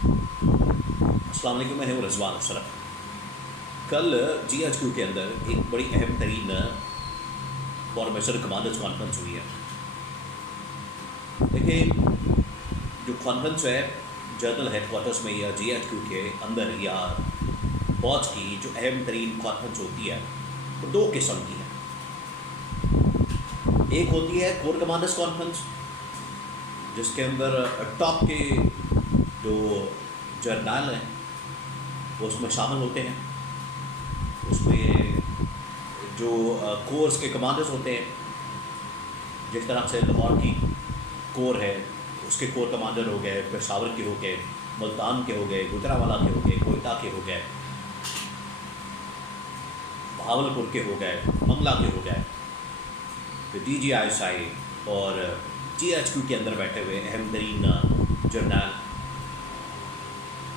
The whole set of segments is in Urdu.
السلام علیکم، میں ہوں رضوان اشرف۔ کل جی ایچ کیو کے اندر ایک بڑی اہم ترین فارمیشن کمانڈرز کانفرنس ہوئی ہے۔ دیکھیے، جو کانفرنس ہے جنرل ہیڈ کوارٹرز میں یا جی ایچ کیو کے اندر یا فوج کی جو اہم ترین کانفرنس ہوتی ہے وہ دو قسم کی ہے۔ ایک ہوتی ہے کور کمانڈرز کانفرنس، جس کے اندر ٹاپ کے جو جرنیل ہیں وہ اس میں شامل ہوتے ہیں۔ اس میں جو کورس کے کمانڈرز ہوتے ہیں، جس طرح سے لاہور کی کور ہے اس کے کور کمانڈر ہو گئے، پشاور کے ہو گئے، ملتان کے ہو گئے، گجرانوالہ کے ہو گئے، کوئٹہ کے ہو گئے، بہاولپور کے ہو گئے، منگلا کے ہو گئے، پھر D G I S I اور جی ایچ کیو کے اندر بیٹھے ہوئے اہم ترین جرنیل۔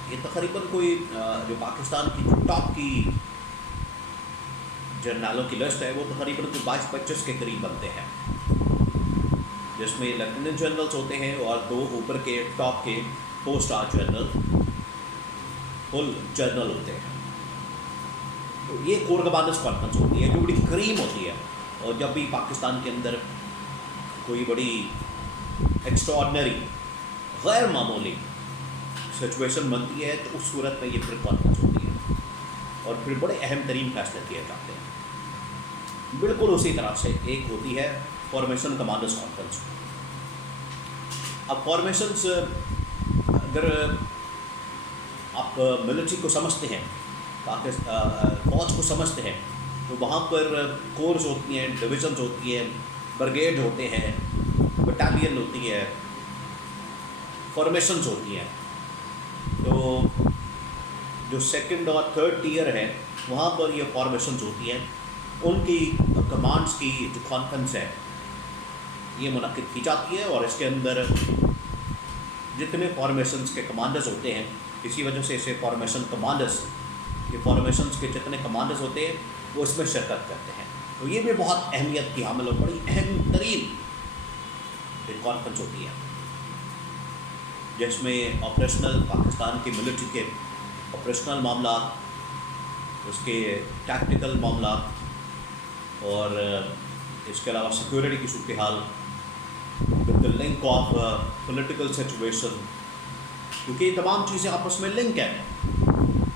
یہ تقریباً کوئی جو پاکستان کی جو ٹاپ کی جرنیلوں کی لسٹ ہے وہ تقریباً 22-25 کے قریب بنتے ہیں، جس میں لیفٹیننٹ جنرلز ہوتے ہیں اور دو اوپر کے ٹاپ کے 4 اسٹار جنرل فل جنرل ہوتے ہیں۔ تو یہ کور کمانڈرز کانفرنس ہوتی ہے جو بڑی کریم ہوتی ہے، اور جب بھی پاکستان کے اندر کوئی بڑی ایکسٹراڈنری غیر معمولی سچویشن بنتی ہے تو اس صورت میں یہ پھر کانفرنس ہوتی ہے اور پھر بڑے اہم ترین فیصلے کیے جاتے ہیں۔ بالکل اسی طرح سے ایک ہوتی ہے فارمیشن کمانڈرز کانفرنس۔ اب فارمیشنز اگر آپ ملٹری کو سمجھتے ہیں، فوج کو سمجھتے ہیں، تو وہاں پر کورس ہوتی ہیں، ڈویژنز ہوتی ہیں، برگیڈ ہوتے ہیں، بٹالین ہوتی ہے، فارمیشنز ہوتی ہیں۔ تو جو سیکنڈ اور تھرڈ ٹیئر ہے وہاں پر یہ فارمیشنز ہوتی ہیں، ان کی کمانڈز کی جو کانفرنس ہے یہ منعقد کی جاتی ہے، اور اس کے اندر جتنے فارمیشنز کے کمانڈرز ہوتے ہیں، اسی وجہ سے اسے فارمیشن کمانڈرز، یہ فارمیشنز کے جتنے کمانڈرز ہوتے ہیں وہ اس میں شرکت کرتے ہیں۔ تو یہ بھی بہت اہمیت کی حامل اور بڑی اہم ترین ایک کانفرنس ہوتی ہے، جس میں آپریشنل پاکستان کی ملٹری کے آپریشنل معاملات، اس کے ٹیکٹیکل معاملات، اور اس کے علاوہ سیکورٹی کی صورتحال with the link of political situation, کیونکہ یہ تمام چیزیں آپس میں لنک ہیں،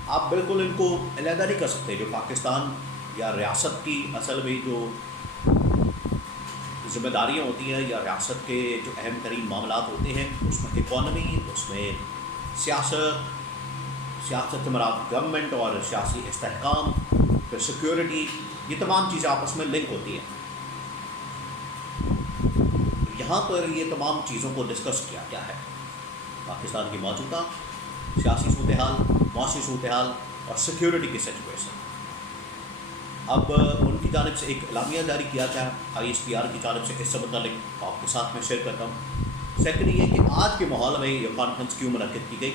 آپ بالکل ان کو علیحدہ نہیں کر سکتے۔ جو پاکستان یا ریاست کی اصل میں جو ذمہ داریاں ہوتی ہیں یا ریاست کے جو اہم ترین معاملات ہوتے ہیں، اس میں اکانومی، اس میں سیاست مراد گورنمنٹ اور سیاسی استحکام، پھر سیکورٹی، یہ تمام چیزیں آپس میں لنک ہوتی ہیں۔ یہاں پر یہ تمام چیزوں کو ڈسکس کیا گیا ہے، پاکستان کی موجودہ سیاسی صورتحال، معاشی صورتحال اور سیکورٹی کی سچویشن۔ اب ان کی جانب سے ایک اعلامیہ جاری کیا گیا آئی ایس پی آر کی جانب سے، اس سے متعلق آپ کے ساتھ میں شیئر کرتا ہوں۔ سیکنڈ یہ کہ آج کے ماحول میں یہ کانفرنس کیوں منعقد کی گئی،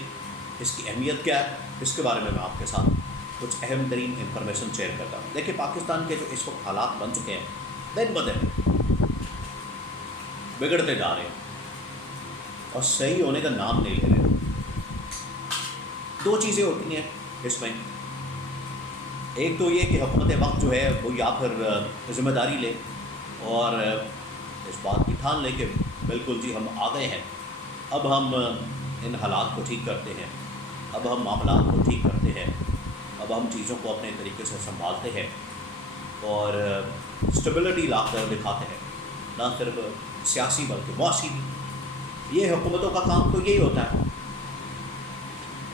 اس کی اہمیت کیا ہے، اس کے بارے میں آپ کے ساتھ کچھ اہم ترین انفارمیشن شیئر کرتا ہوں۔ دیکھیں، پاکستان کے جو اس وقت حالات بن چکے ہیں، دن بدن بگڑتے جا رہے ہیں اور صحیح ہونے کا نام نہیں لے رہے۔ دو چیزیں ہوتی ہیں اس میں، ایک تو یہ کہ حکومت وقت جو ہے وہ یا پھر ذمہ داری لے اور اس بات کی ٹھان لے کہ بالکل جی ہم آ گئے ہیں، اب ہم ان حالات کو ٹھیک کرتے ہیں، اب ہم معاملات کو ٹھیک کرتے ہیں، اب ہم چیزوں کو اپنے طریقے سے سنبھالتے ہیں اور اسٹیبلٹی لا کر دکھاتے ہیں، نہ صرف سیاسی بلکہ معاشی بھی۔ یہ حکومتوں کا کام تو یہی ہوتا ہے،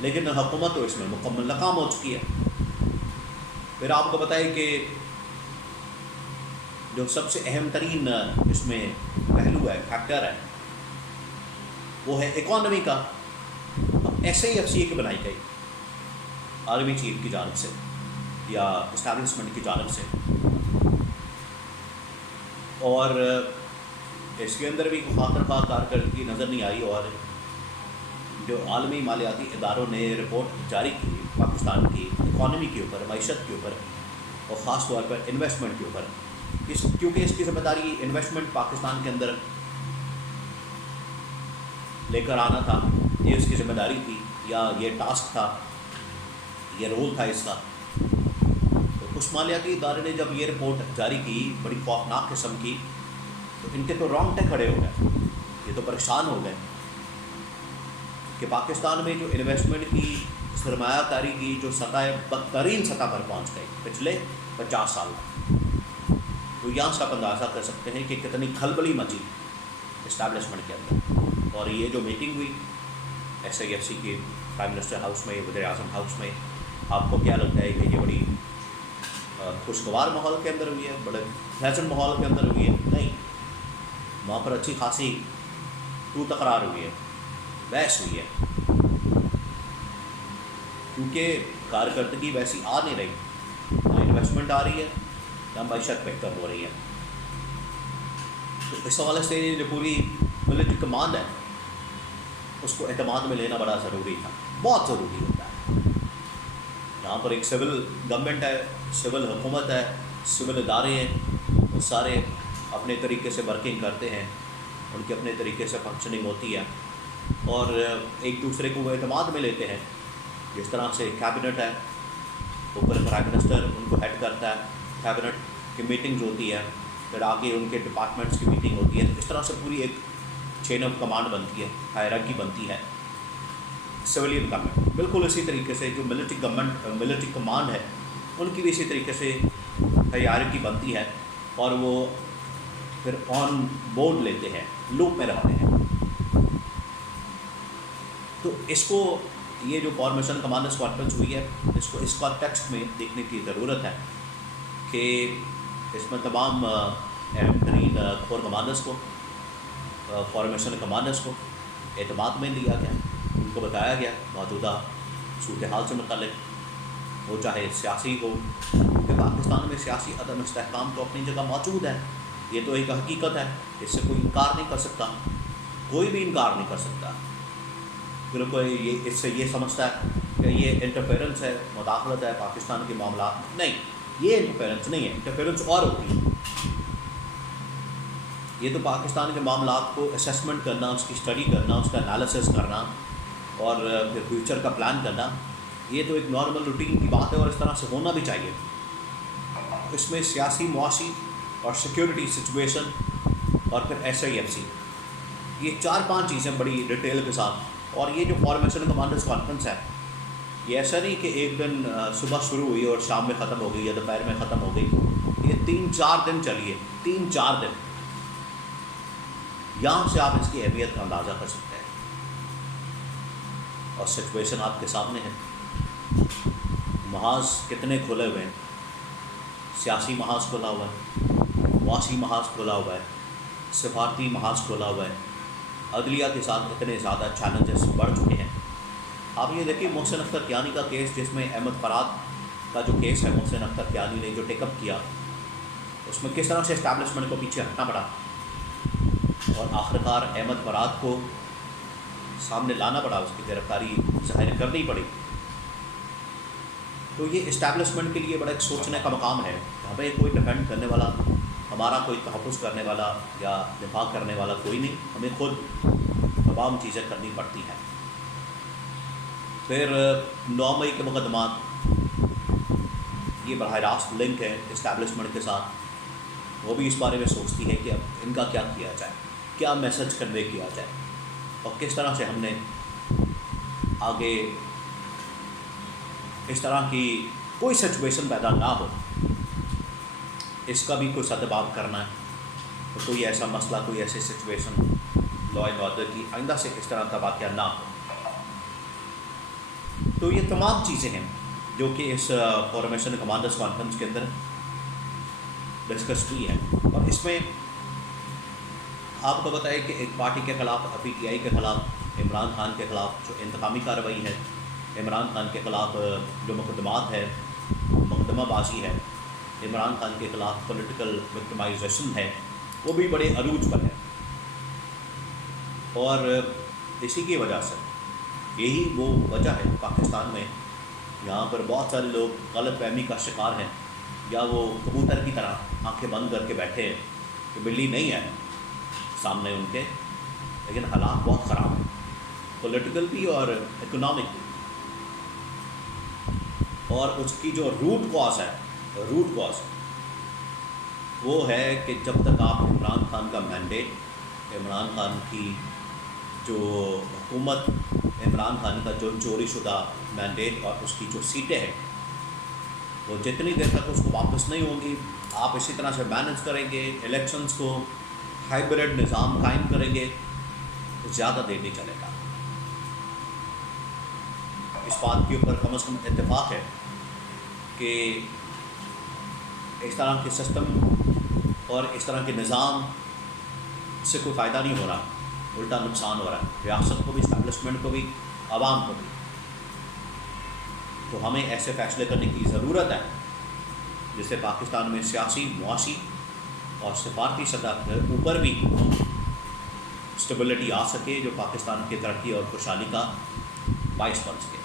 لیکن حکومت تو اس میں مکمل ناکام ہو چکی ہے۔ پھر آپ کو بتائیں کہ جو سب سے اہم ترین اس میں پہلو ہے، فیکٹر ہے، وہ ہے اکانومی کا۔ اب ایسے ہی FCA کی بنائی گئی آرمی چیف کی جانب سے یا اسٹیبلشمنٹ کی جانب سے، اور اس کے اندر بھی خاطر خواہ کارکردگی نظر نہیں آئی، اور جو عالمی مالیاتی اداروں نے رپورٹ جاری کی پاکستان کی اکانومی کے اوپر، معیشت کے اوپر، اور خاص طور پر انویسٹمنٹ کے اوپر، کیونکہ اس کی ذمہ داری انویسٹمنٹ پاکستان کے اندر لے کر آنا تھا، یہ اس کی ذمہ داری تھی، یا یہ ٹاسک تھا، یہ رول تھا اس کا. تو کچھ مالیاتی ادارے نے جب یہ رپورٹ جاری کی بڑی خوفناک قسم کی، تو ان کے تو رونگٹے کھڑے ہو گئے، یہ تو پریشان ہو گئے کہ پاکستان میں جو انویسٹمنٹ کی، سرمایہ کاری کی جو سطح ہے بدترین سطح پر پہنچ گئی پچھلے 50 سال میں. تو یہاں سے آپ اندازہ کر سکتے ہیں کہ کتنی کھلبلی مچی اسٹیبلشمنٹ کے اندر. اور یہ جو میٹنگ ہوئی SIFC کی پرائم منسٹر ہاؤس میں، وزیر اعظم ہاؤس میں، آپ کو کیا لگتا ہے کہ یہ بڑی خوشگوار ماحول کے اندر ہوئی ہے، بڑے پلیزنٹ ماحول کے اندر ہوئی ہے؟ نہیں، وہاں پر اچھی خاصی تو تکرار ہوئی ہے، بحث ہوئی ہے، کیونکہ کارکردگی ویسی آ نہیں رہی، نہ انویسٹمنٹ آ رہی ہے، نہ معیشت بہتر ہو رہی ہے. تو اس حوالے سے جو پوری ملٹری کمانڈ ہے اس کو اعتماد میں لینا بڑا ضروری تھا، بہت ضروری ہوتا ہے. یہاں پر ایک سول گورنمنٹ ہے، سول حکومت ہے، سول ادارے ہیں، وہ سارے اپنے طریقے سے ورکنگ کرتے ہیں، ان کے اپنے طریقے سے فنکشننگ ہوتی ہے، اور ایک دوسرے کو وہ اعتماد میں لیتے ہیں. جس طرح سے کیبنٹ ہے، اوپر پرائم منسٹر ان کو ہیڈ کرتا ہے، کیبنٹ کی میٹنگز ہوتی ہے، پھر آگے ان کے ڈپارٹمنٹس کی میٹنگ ہوتی ہے. تو اس طرح سے پوری ایک چین آف کمانڈ بنتی ہے، ہائرارکی بنتی ہے. سویلین گورنمنٹ بالکل اسی طریقے سے جو ملٹری گورنمنٹ، ملٹری کمانڈ ہے، ان کی بھی اسی طریقے سے ہائرارکی بنتی ہے، اور وہ پھر آن بورڈ لیتے ہیں، لوپ میں رہتے ہیں. تو اس کو یہ جو فارمیشن کمانڈرز کانفرنس ہوئی ہے، اس کو اس کانٹیکسٹ میں دیکھنے کی ضرورت ہے کہ اس میں تمام اہم ترین کور کمانڈرز کو، فارمیشن کمانڈرز کو اعتماد میں لیا گیا، ان کو بتایا گیا موجودہ صورتحال سے متعلق، وہ چاہے سیاسی ہو، کیونکہ پاکستان میں سیاسی عدم استحکام تو اپنی جگہ موجود ہے، یہ تو ایک حقیقت ہے، اس سے کوئی انکار نہیں کر سکتا، کوئی بھی انکار نہیں کر سکتا. پھر کوئی یہ اس سے یہ سمجھتا ہے کہ یہ انٹرفیرنس ہے، مداخلت ہے پاکستان کے معاملات، نہیں، یہ انٹرفیرنس نہیں ہے. انٹرفیرنس اور ہوتی ہے، یہ تو پاکستان کے معاملات کو اسیسمنٹ کرنا، اس کی اسٹڈی کرنا، اس کا انالیسس کرنا، اور پھر فیوچر کا پلان کرنا، یہ تو ایک نارمل روٹین کی بات ہے، اور اس طرح سے ہونا بھی چاہیے. اس میں سیاسی، معاشی اور سیکیورٹی سچویشن، اور پھر SIFC، یہ 4-5 چیزیں بڑی ڈیٹیل کے ساتھ. اور یہ جو فارمیشن کمانڈرز کانفرنس ہے، یہ ایسا نہیں کہ ایک دن صبح شروع ہوئی اور شام میں ختم ہو گئی یا دوپہر میں ختم ہو گئی، یہ 3-4 دن چلی ہے، 3-4 دن. یہاں سے آپ اس کی اہمیت کا اندازہ کر سکتے ہیں. اور سچویشن آپ کے سامنے ہے، محاذ کتنے کھلے ہوئے ہیں، سیاسی محاذ کھلا ہوا ہے، معاشی محاذ کھلا ہوا ہے، سفارتی محاذ کھلا ہوا ہے. عدلیہ کے ساتھ اتنے زیادہ چیلنجز بڑھ چکے ہیں. آپ یہ دیکھیے محسن اختر کیانی کا کیس، جس میں احمد فراد کا جو کیس ہے، محسن اختر کیانی نے جو ٹیک اپ کیا، اس میں کس طرح سے اسٹیبلشمنٹ کو پیچھے ہٹنا پڑا، اور آخرکار احمد فراد کو سامنے لانا پڑا، اس کی گرفتاری ظاہر کرنی پڑی. تو یہ اسٹیبلشمنٹ کے لیے بڑا ایک سوچنے کا مقام ہے. ہمیں کوئی ڈیفینڈ کرنے والا، ہمارا کوئی تحفظ کرنے والا یا دفاع کرنے والا کوئی نہیں، ہمیں خود تمام چیزیں کرنی پڑتی ہیں. پھر 9 مئی کے مقدمات، یہ براہ راست لنک ہے اسٹیبلشمنٹ کے ساتھ. وہ بھی اس بارے میں سوچتی ہے کہ اب ان کا کیا کیا جائے، کیا میسج کنوے کیا جائے، اور کس طرح سے ہم نے آگے اس طرح کی کوئی سچویشن پیدا نہ ہو، اس کا بھی کوئی سدباب کرنا ہے. تو کوئی ایسا مسئلہ، کوئی ایسی سچویشن لا اینڈ آرڈر کی آئندہ سے اس طرح کا واقعہ نہ ہو. تو یہ تمام چیزیں ہیں جو کہ اس فارمیشن کمانڈرز کانفرنس کے اندر ڈسکس کی ہے. اور اس میں آپ کو بتائیں کہ ایک پارٹی کے خلاف، PTI کے خلاف، عمران خان کے خلاف جو انتقامی کارروائی ہے، عمران خان کے خلاف جو مقدمات ہے، مقدمہ بازی ہے، عمران خان کے خلاف پولیٹیکل وکٹمائزیشن ہے، وہ بھی بڑے عروج پر ہے. اور اسی کی وجہ سے، یہی وہ وجہ ہے پاکستان میں یہاں پر بہت سارے لوگ غلط فہمی کا شکار ہیں، یا وہ کبوتر کی طرح آنکھیں بند کر کے بیٹھے ہیں کہ بلی نہیں ہے سامنے ان کے، لیکن حالات بہت خراب ہیں. پولیٹیکل بھی اور اکنامک بھی. اور اس کی جو روٹ کاز وہ ہے کہ جب تک آپ عمران خان کا مینڈیٹ، عمران خان کی جو حکومت، عمران خان کا جو چوری شدہ مینڈیٹ اور اس کی جو سیٹیں ہیں وہ جتنی دیر تک اس کو واپس نہیں ہوں گی، آپ اسی طرح سے مینیج کریں گے، الیکشنز کو ہائیبرڈ نظام قائم کریں گے، تو زیادہ دیر نہیں چلے گا. اس بات کے اوپر کم از کم اتفاق ہے کہ اس طرح کے سسٹم اور اس طرح کے نظام سے کوئی فائدہ نہیں ہو رہا، الٹا نقصان ہو رہا ہے، ریاست کو بھی، اسٹیبلشمنٹ کو بھی، عوام کو بھی. تو ہمیں ایسے فیصلے کرنے کی ضرورت ہے جس سے پاکستان میں سیاسی، معاشی اور سفارتی سطح کے اوپر بھی اسٹیبلٹی آ سکے، جو پاکستان کی ترقی اور خوشحالی کا باعث بن سکے.